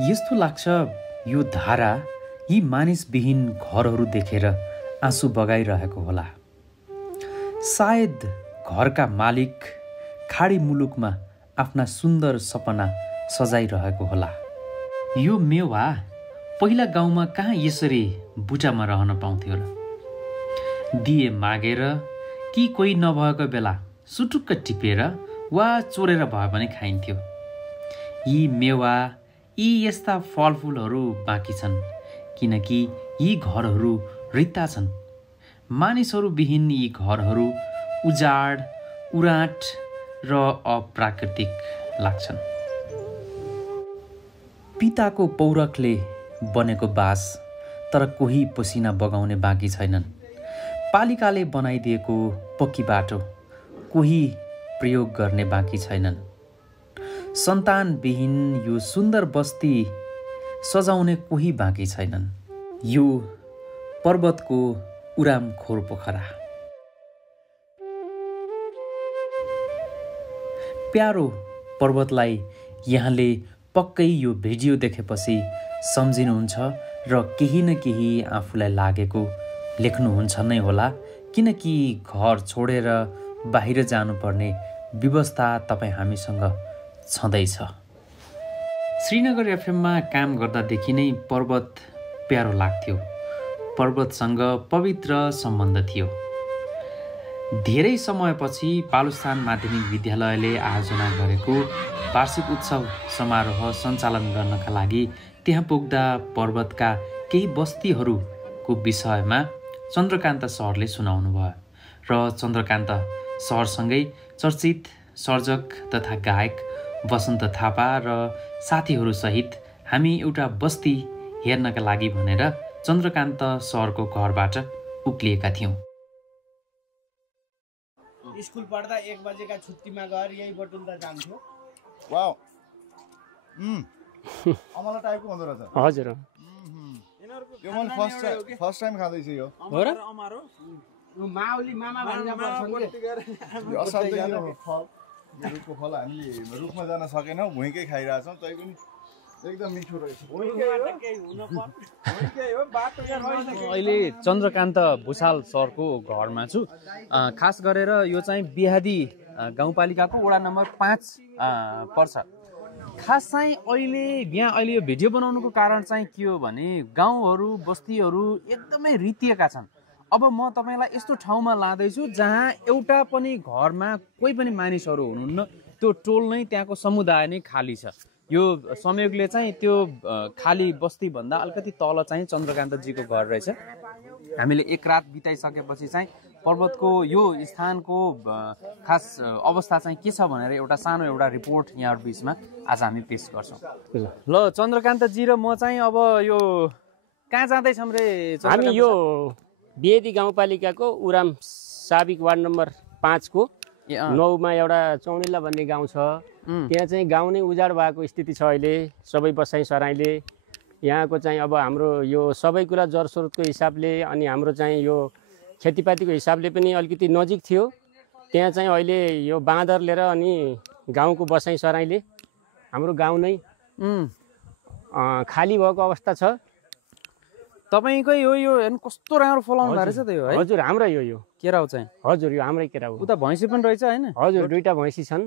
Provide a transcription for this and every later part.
यस्तो लाग्छ यो धारा यी मानिसविहीन घरहरू देखेर आँसु बगाइरहेको होला। सायद घरका मालिक खाडी मुलुकमा आफ्ना सुन्दर सपना सजाइरहेको होला। यो मेवा पहिला गाउँमा कहाँ यसरी बुटामा रहन पाउँथ्यो र? दिए मागेर कि कोही नभएको बेला सुटुक्क टिपेर वा चोरेर भए पनि खाइन्थ्यो। यी मेवा यी यस्ता फलफुलहरू बाँकी छन् किनकि यी घरहरू रित्ता छन्। मानिसहरू विहीन यी घरहरू उजाड, उराट र अप्राकृतिक लाग्छन्। पिताको पौरखले बनेको बास तर कोही पसिना बगाउने बाँकी छैनन्। पालिकाले बनाइदिएको पक्की बाटो कोही प्रयोग गर्ने बाँकी छैनन्। सन्तानविहीन यो सुन्दर बस्ती सजाउने कोही बाँकी छैनन्। यो पर्वतको उरामखोर पोखरा। प्यारो पर्वतलाई यहाँले पक्कै यो भिडियो देखेपछि सम्झिनुहुन्छ र केही न केही आफूलाई लागेको लेख्नुहुन्छ नै होला, किनकि घर छोडेर बाहिर जानुपर्ने व्यवस्था तपाईँ हामीसँग छँदैछ। श्रीनगर एफएममा काम गर्दादेखि नै पर्वत प्यारो लाग्थ्यो। पर्वतसँग पवित्र सम्बन्ध थियो। धेरै समयपछि पालुस्थान माध्यमिक विद्यालयले आयोजना गरेको वार्षिक उत्सव समारोह सञ्चालन गर्नका लागि त्यहाँ पुग्दा पर्वतका केही बस्तीहरूको विषयमा चन्द्रकान्त सरले सुनाउनु भयो र चन्द्रकान्त सरसँगै चर्चित सर्जक तथा गायक वसन्त थापा र साथीहरूसहित हामी एउटा बस्ती हेर्नका लागि भनेर चन्द्रकान्त सरको घरबाट उक्लिएका थियौँ। स्कुल पढ्दा 1 बजेका छुट्टीमा गएर यही बटुल्दा जान्थ्यो। वाउ अमला टाइपको हुँदो रहेछ। हजुर यो मन फर्स्ट टाइम खाँदैछु यो। हो र? माउली मामा भन्ने पर्छ यो असाध्यै यो फल, यो रुखको फल हामीले रुखमा जान सकेनौँ, भुइँकै खाइरहेछौँ। तै पनि एकदम मिठो रहेछ। अहिले चन्द्रकान्त भुषाल सरको घरमा छु। खास गरेर यो चाहिँ बिहादी गाउँपालिकाको वडा नम्बर 5 पर्छ। खास चाहिँ अहिले यो भिडियो बनाउनुको कारण चाहिँ के हो भने गाउँहरू बस्तीहरू एकदमै रितिएका छन्। अब म तपाईँलाई यस्तो ठाउँमा लाँदैछु जहाँ एउटा पनि घरमा कोही पनि मानिसहरू हुनुहुन्न। त्यो टोल नै त्यहाँको समुदाय नै खाली छ। यो संयोगले चाहिँ त्यो खाली बस्तीभन्दा अलिकति तल चाहिँ चन्द्रकान्तजीको घर रहेछ। हामीले एक रात बिताइसकेपछि चाहिँ पर्वतको यो स्थानको खास अवस्था चाहिँ के छ भनेर एउटा सानो रिपोर्ट यहाँ बिचमा आज हामी पेश गर्छौँ। ल चन्द्रकान्तजी र म चाहिँ अब यो कहाँ जाँदैछौँ रे? हामी यो बेदी गाउँपालिकाको उराम साबिक वार्ड नम्बर 5 को 9 मा एउटा चौनिला भन्ने गाउँ छ। त्यहाँ चाहिँ गाउँ नै उजाड भएको स्थिति छ अहिले। सबै बसाइ सराइले यहाँको चाहिँ अब हाम्रो यो सबै कुरा जर स्रोतको हिसाबले अनि हाम्रो चाहिँ यो खेतीपातीको हिसाबले पनि अलिकति नजिक थियो। त्यहाँ चाहिँ अहिले यो बाँदर लिएर अनि गाउँको बसाइ सराइले हाम्रो गाउँ नै खाली भएको अवस्था छ। तपाईकै यो हेर्नु कस्तो राम्रो फलाउनु भएको रहेछ त यो है? हजुर हाम्रै यो केराउ चाहिँ। हजुर यो हाम्रै केरा हो। उता भैँसी पनि रहेछ हैन? हजुर 2टा भैँसी छन्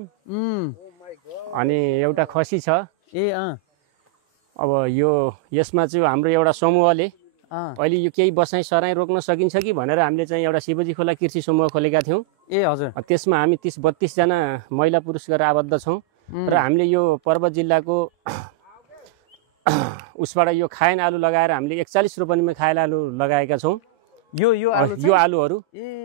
अनि एउटा खसी छ। अब यो यसमा चाहिँ हाम्रो एउटा समूहले अहिले यो केही बसाइ सराइ रोक्न सकिन्छ कि भनेर हामीले चाहिँ एउटा शिवजी खोला कृषि समूह खोलेका थियौँ। हजुर। त्यसमा हामी 30-32 जना महिला पुरुष गरेर आबद्ध छौँ र हामीले यो पर्वत जिल्लाको उसबाट यो खायन आलु लगाएर हामीले 41 रोपनीमा खायन आलु लगाएका छौँ। यो आलुहरू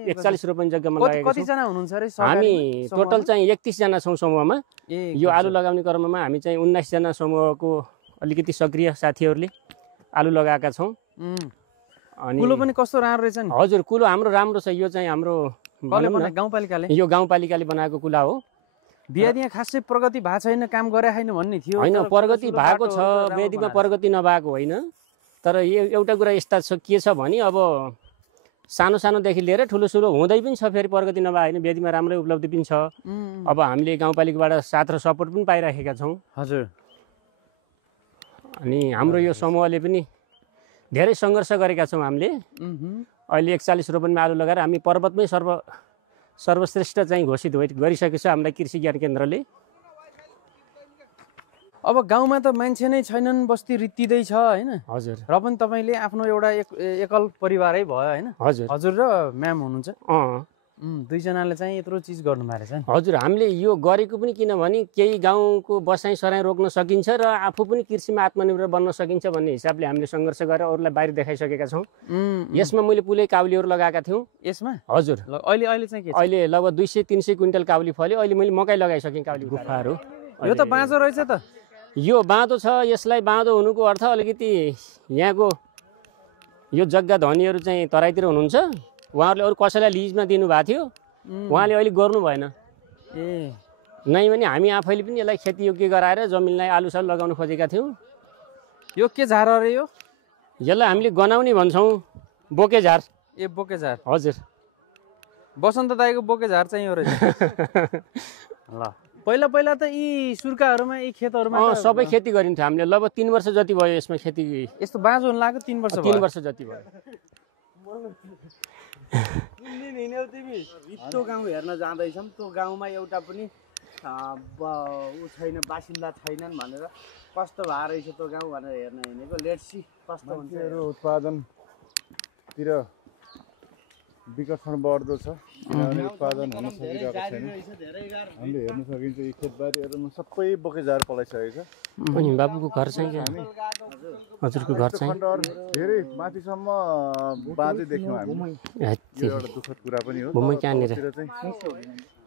41 रोपनी जग्गामा लगाएका छौँ। कति जना हुनुहुन्छ रे? हामी टोटल चाहिँ 31 जना छौँ समूहमा। यो आलु लगाउने क्रममा हामी चाहिँ 19 जना समूहको अलिकति सक्रिय साथीहरूले आलु लगाएका छौँ। अनि कुलो पनि कस्तो राम्रो रहेछ नि? हजुर कुलो हाम्रो राम्रो छ। यो चाहिँ हाम्रो गाउँपालिकाले बनाएको कुला हो। बेदीमा खासै प्रगति भएको छैन, काम गरे छैन भन्ने थियो। होइन प्रगति भएको छ, बेदीमा प्रगति नभएको होइन। तर एउटा कुरा यस्ता छ के छ भने अब सानो सानोदेखि लिएर ठुलो ठुलो हुँदै पनि छ। फेरि प्रगति नभए होइन, बेदीमा राम्रै उपलब्धि पनि छ। अब हामीले गाउँपालिकाबाट साथ र सपोर्ट पनि पाइराखेका छौँ। हजुर। अनि हाम्रो यो समूहले पनि धेरै सङ्घर्ष गरेका छौँ हामीले। अहिले 41 रोपनमा आलु लगाएर हामी पर्वतमै सर्वश्रेष्ठ चाहिँ घोषित गरिसकेको छ हामीलाई कृषि ज्ञान केन्द्रले। अब गाउँमा त मान्छे नै छैनन्, बस्ती रित्तिँदै छ होइन। हजुर। र पनि तपाईँले आफ्नो एउटा एकल परिवारै भयो होइन। हजुर। हजुर र म्याम हुनुहुन्छ। दुईजनाले चाहिँ यत्रो चिज गर्नु भएको रहेछ। हजुर, हामीले यो गरेको पनि किनभने केही गाउँको बसाइ सराइ रोक्न सकिन्छ र आफू पनि कृषिमा आत्मनिर्भर बन्न सकिन्छ भन्ने हिसाबले हामीले सङ्घर्ष गरेर अरूलाई बाहिर देखाइसकेका छौँ। यसमा मैले पुलै काउलीहरू लगाएका थियौँ। यसमा? हजुर। अहिले चाहिँ के छ? अहिले लगभग 200-300 क्विन्टल काउली फल्यो। अहिले मैले मकै लगाइसकेँ काउली गुफाहरू। यो त बाँझो रहेछ त। यो बाँधो छ। यसलाई बाँधो हुनुको अर्थ अलिकति यहाँको यो जग्गा धनीहरू चाहिँ तराईतिर हुनुहुन्छ, उहाँहरूले अरू कसैलाई लिजमा दिनुभएको थियो, उहाँले अहिले गर्नु भएन। नै भने हामी आफैले पनि यसलाई खेतीयोग्य गराएर जमिनलाई आलुसालु लगाउन खोजेका थियौँ। यो के झार अरे यो? यसलाई हामीले गनाउने भन्छौँ, बोके झार। बोके झार। हजुर। बसन्त दाईको बोके झार चाहिँ हो रहेछ। ल पहिला त यी सुर्खाहरूमा यी खेतहरूमा सबै खेती गरिन्थ्यो हामीले। लगभग 3 वर्ष जति भयो यसमा खेती। यस्तो बाँझो हुन लाग्यो 3 वर्ष? 3 वर्ष जति भयो। तिमी त्यो गाउँ हेर्न जाँदैछौँ, त्यो गाउँमा एउटा पनि ऊ छैन, बासिन्दा छैनन् भनेर कस्तो भएर रहेछ त्यो गाउँ भनेर हेर्न हिँडेको। लेट्स सी कस्तो हुन्छ। उत्पादनतिर विकसन बढ्दो छ, किनभने उत्पादन हुन सकिरहेको छैन। हामीले हेर्न सकिन्छ यी खेतबारीहरूमा सबै बोकेझार पलाइसकेको छ। अनि बाबुको घर चाहिँ हजुरको घर चाहिँ धेरै माथिसम्म बाँझै देख्यौँ हामी। यो एउटा दुःखद कुरा पनि हो।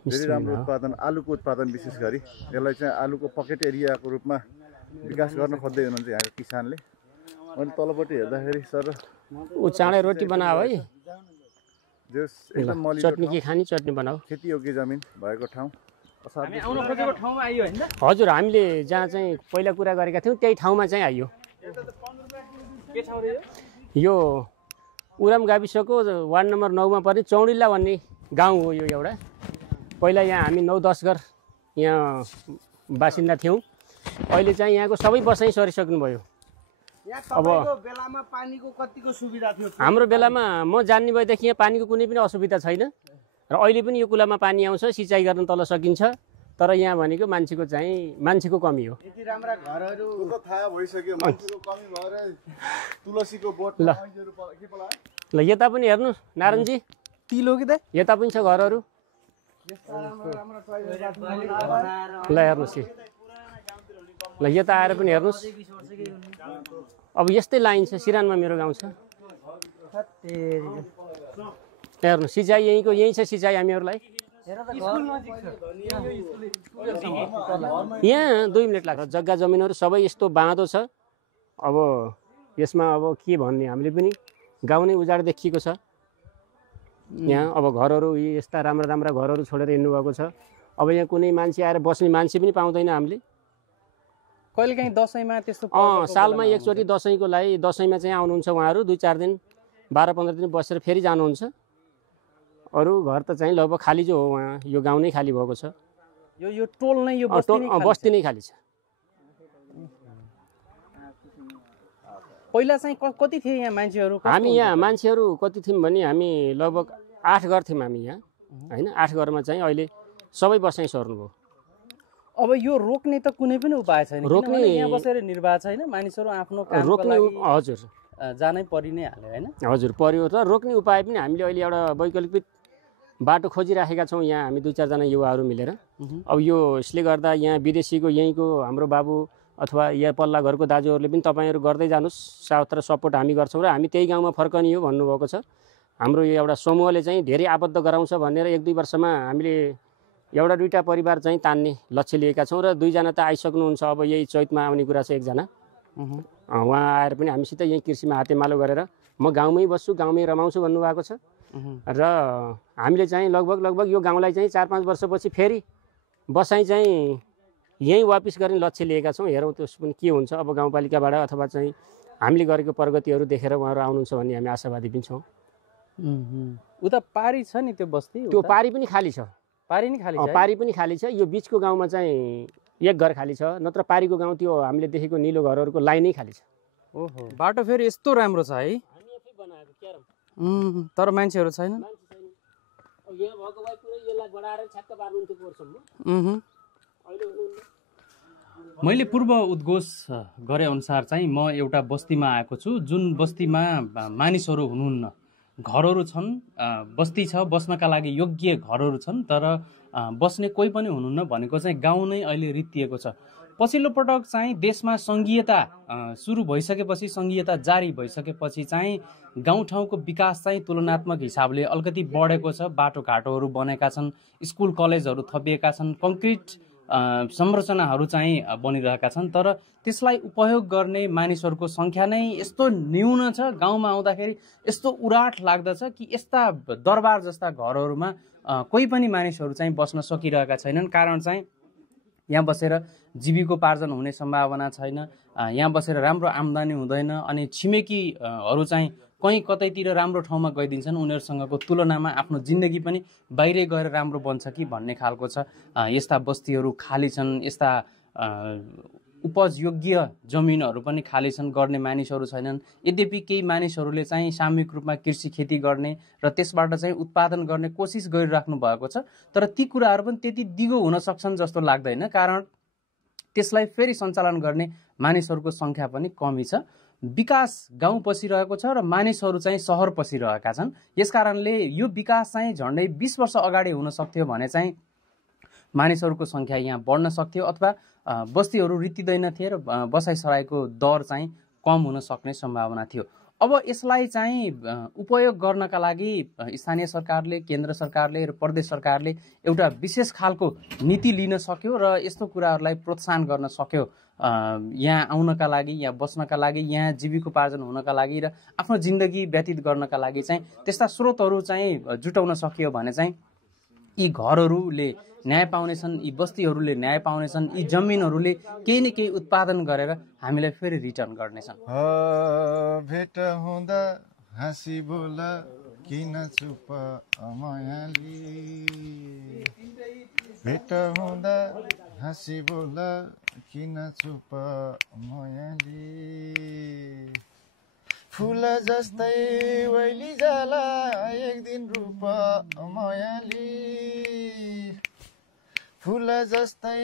धेरै राम्रो उत्पादन, आलुको उत्पादन विशेष गरी यसलाई चाहिँ आलुको पकेट एरियाको रूपमा विकास गर्न खोज्दै हुनुहुन्छ यहाँको किसानले। अनि तलपट्टि हेर्दाखेरि सर ऊ चाँडै रोटी बनाऊ है, एकदम मलिलो चटनी के खाने चटनी बनाऊ। खेती योग्य जमिन भएको ठाउँ। हामी आउन खोजेको ठाउँमा आइयो हैन? हजुर, हामीले जहाँ चाहिँ पहिला कुरा गरेका थियौँ त्यही ठाउँमा चाहिँ आइयो। के ठाउँ रे यो? उराम गाविसको वार्ड नम्बर 9 मा पर्ने चौडिल्ला भन्ने गाउँ हो यो एउटा। पहिला यहाँ हामी 9-10 घर यहाँ बासिन्दा थियौँ। अहिले चाहिँ यहाँको सबै बसाइ सरिसक्नुभयो। अब बेलामा पानीको कतिको सुविधा थियो? हाम्रो बेलामा म जान्ने भएदेखि यहाँ पानीको कुनै पनि असुविधा छैन र अहिले पनि यो कुलामा पानी आउँछ, सिँचाइ गर्न तल सकिन्छ। तर यहाँ भनेको मान्छेको कमी हो। यति राम्रा घरहरू त थाहा भइसक्यो, मान्छेको कमी भएर तुलसीको बोट के पला। ल यता पनि हेर्नु नारायणजी, तिलो कि त यता पनि छ घरहरू। ल हेर्नुहोस्, ल यता आएर पनि हेर्नुहोस्। अब यस्तै लाइन छ, सिरानमा मेरो गाउँ छ। हेर्नु सिँचाइ यहीँ छ सिँचाइ हामीहरूलाई। यहाँ 2 मिनट लाग्छ। जग्गा जमिनहरू सबै यस्तो बाँधो छ। अब यसमा अब के भन्ने, हामीले पनि गाउँ नै उजाड देखिएको छ यहाँ। अब घरहरू यस्ता राम्रा घरहरू छोडेर हिँड्नुभएको छ। अब यहाँ कुनै मान्छे आएर बस्ने मान्छे पनि पाउँदैन हामीले। कहिलेकाहीँ दसैँमा त्यस्तो सालमा एकचोटि दसैँको लागि दसैँमा चाहिँ आउनुहुन्छ उहाँहरू, 2-4 दिन 12-15 दिन बसेर फेरि जानुहुन्छ। अरू घर त चाहिँ लगभग खाली जो हो वहाँ, यो गाउँ नै खाली भएको छ। यो टोल नै, यो बस्ती नै खाली छ। पहिला चाहिँ कति थिए यहाँ मान्छेहरू? हामी यहाँ मान्छेहरू कति थियौँ भने हामी लगभग 8 घर थियौँ हामी यहाँ हैन। 8 घरमा चाहिँ अहिले सबै बसाइ सर्नुभयो। अब यो रोक्ने त कुनै पनि उपाय छैन। रोक्ने यहाँ बसेर निर्वाह छैन, मानिसहरू आफ्नो कामको रोक्ने लागि हजुर जानै परि नै हाल्यो हैन? हजुर पर्यो। र रोक्ने उपाय पनि हामीले अहिले एउटा वैकल्पिक बाटो खोजिराखेका छौँ यहाँ हामी 2-4 जना युवाहरू मिलेर। अब यसले गर्दा यहाँ विदेशीको यहीँको हाम्रो बाबु अथवा यहाँ पल्ला घरको दाजुहरूले पनि तपाईँहरू गर्दै जानुहोस्, साथ र सपोर्ट हामी गर्छौँ र हामी त्यही गाउँमा फर्कने हो भन्नुभएको छ। हाम्रो यो एउटा समूहले चाहिँ धेरै आबद्ध गराउँछ भनेर 1-2 वर्षमा हामीले एउटा-दुईटा परिवार चाहिँ तान्ने लक्ष्य लिएका छौँ र 2 जना त आइसक्नुहुन्छ। अब यही चैतमा आउने कुरा छ 1 जना। उहाँ आएर पनि हामीसित यहीँ कृषिमा हातेमालो गरेर म गाउँमै बस्छु, गाउँमै रमाउँछु भन्नुभएको छ। र हामीले चाहिँ लगभग यो गाउँलाई चाहिँ 4-5 वर्षपछि फेरि बसाइ चाहिँ यहीँ वापिस गर्ने लक्ष्य लिएका छौँ। हेरौँ त्यस पनि के हुन्छ। अब गाउँपालिकाबाट अथवा चाहिँ हामीले गरेको प्रगतिहरू देखेर उहाँहरू आउनुहुन्छ भन्ने हामी आशावादी पनि छौँ। उता पारी छ नि त्यो बस्ती? त्यो पारी पनि खाली छ। पारी नि खाली छ? पारी पनि खाली छ। यो बिचको गाउँमा चाहिँ एक घर खाली छ, नत्र पारीको गाउँ त्यो हामीले देखेको निलो घरहरूको लाइनै खाली छ। ओहो, बाटो फेरि यस्तो राम्रो छ है। तर मान्छेहरू छैन। मैले पूर्व उद्घोष गरे अनुसार चाहिँ म एउटा बस्तीमा आएको छु, जुन बस्तीमा मानिसहरू हुनुहुन्न, घरहरू छन्, बस्ती छ, बस्नका लागि योग्य घरहरू छन्, तर बस्ने कोही पनि हुनुहुन्न भनेको चाहिँ गाउँ नै अहिले रित्तिएको छ। पछिल्लो पटक चाहिँ देशमा सङ्घीयता सुरु भइसकेपछि, सङ्घीयता जारी भइसकेपछि चाहिँ गाउँठाउँको विकास चाहिँ तुलनात्मक हिसाबले अलिकति बढेको छ। बाटोघाटोहरू बनेका छन्, स्कुल कलेजहरू थपिएका छन्, कङ्क्रिट संरचनाहरू चाहिँ बनिरहेका छन्, तर त्यसलाई उपयोग गर्ने मानिसहरूको सङ्ख्या नै यस्तो न्यून छ। गाउँमा आउँदाखेरि यस्तो उराट लाग्दछ कि यस्ता दरबार जस्ता घरहरूमा कोही पनि मानिसहरू चाहिँ बस्न सकिरहेका छैनन्। कारण चाहिँ यहाँ बसेर जीविकोपार्जन हुने सम्भावना छैन, यहाँ बसेर राम्रो आम्दानी हुँदैन, अनि छिमेकीहरू चाहिँ कहीँ कतैतिर राम्रो ठाउँमा गइदिन्छन्, उनीहरूसँगको तुलनामा आफ्नो जिन्दगी पनि बाहिरै गएर राम्रो बन्छ कि भन्ने खालको छ। यस्ता बस्तीहरू खाली छन्, यस्ता उपजयोग्य जमिनहरू पनि खाली छन्, गर्ने मानिसहरू छैनन्। यद्यपि केही मानिसहरूले चाहिँ सामूहिक रूपमा कृषि खेती गर्ने र त्यसबाट चाहिँ उत्पादन गर्ने कोसिस गरिराख्नु भएको छ, तर ती कुराहरू पनि त्यति दिगो हुन सक्छन् जस्तो लाग्दैन। कारण त्यसलाई फेरि सञ्चालन गर्ने मानिसहरूको सङ्ख्या पनि कमी छ। विकास गाउँ पसिरहेको छ र मानिसहरू चाहिँ सहर पसिरहेका छन्। यसकारणले यो विकास चाहिँ झन्डै 20 वर्ष अगाडि हुन सक्थ्यो भने चाहिँ मानिसहरूको सङ्ख्या यहाँ बढ्न सक्थ्यो, अथवा बस्तीहरू रित्तिँदैन थिए र बसाइसराईको दर चाहिँ कम हुन सक्ने सम्भावना थियो। अब यसलाई चाहिँ उपयोग गर्नका लागि स्थानीय सरकारले, केन्द्र सरकारले र प्रदेश सरकारले एउटा विशेष खालको नीति लिन सक्यो र यस्तो कुराहरूलाई प्रोत्साहन गर्न सक्यो। यहाँ आउनका लागि, यहाँ बस्नका लागि, यहाँ जीविकोपार्जन हुनका लागि र आफ्नो जिन्दगी व्यतीत गर्नका लागि चाहिँ त्यस्ता स्रोतहरू चाहिँ जुटाउन सकियो भने चाहिँ यी घरहरूले न्याय पाउनेछन्, यी बस्तीहरूले न्याय पाउनेछन्, यी जमिनहरूले केही न केही उत्पादन गरेर हामीलाई फेरि रिटर्न गर्नेछन्। भेट हुँदा हाँसी बोल किन चुप मायाली, भेट हुँदा हाँसी बोल किन चुप मायाली, फुल जस्तै वैली जाला एक दिन रूप मायाली, फुल जस्तै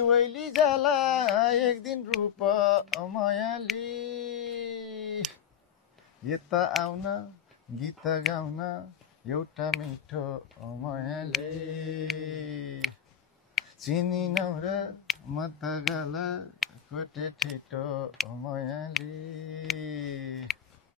वैली जाला एक दिन रूप मायाली, यता आउन गीत गाउन एउटा मिठो मायाली, चिनिनौ र म त गल कोटे ठिटो मायाली।